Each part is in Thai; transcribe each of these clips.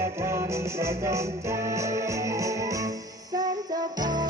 ละครประจำใจแสนจะพา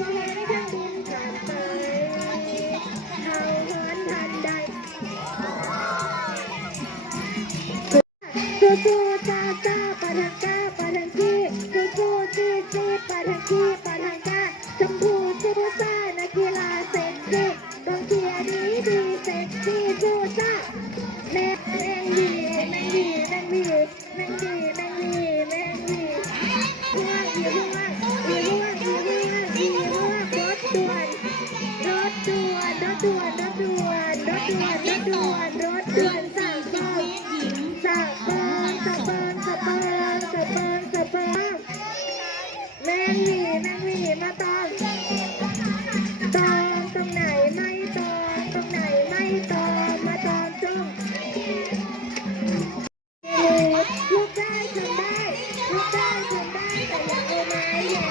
สู้จ้าจ้าปะทังก้าปะทังกี้สู้สู้ซีซีปะทังกี้ปะทังก้าชมพูสู้ซ่านักกีฬาเซ็กซี่กองเชียร์ดีดีเซ็กซี่สู้ซ่าแมงแมงดีแมงดีแมงดีแมงดีแมงดีแมงดีพ่วงอีพ่วงอีพ่วงอีพ่วงอีพ่วงรถด่วนรถด่วนรถด่วนรถด่วนรถด่วนรถด่วนรถด่วนสั่ง แมงดีแมงดีมาตอนตอนตรงไหนไม่ตอนตรงไหนไม่ตอนมาตอนตรงลูกได้ทำได้ลูกได้ทำได้แต่อย่าเอาไม้แย่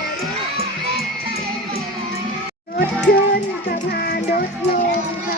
รถขึ้นสะพานรถลง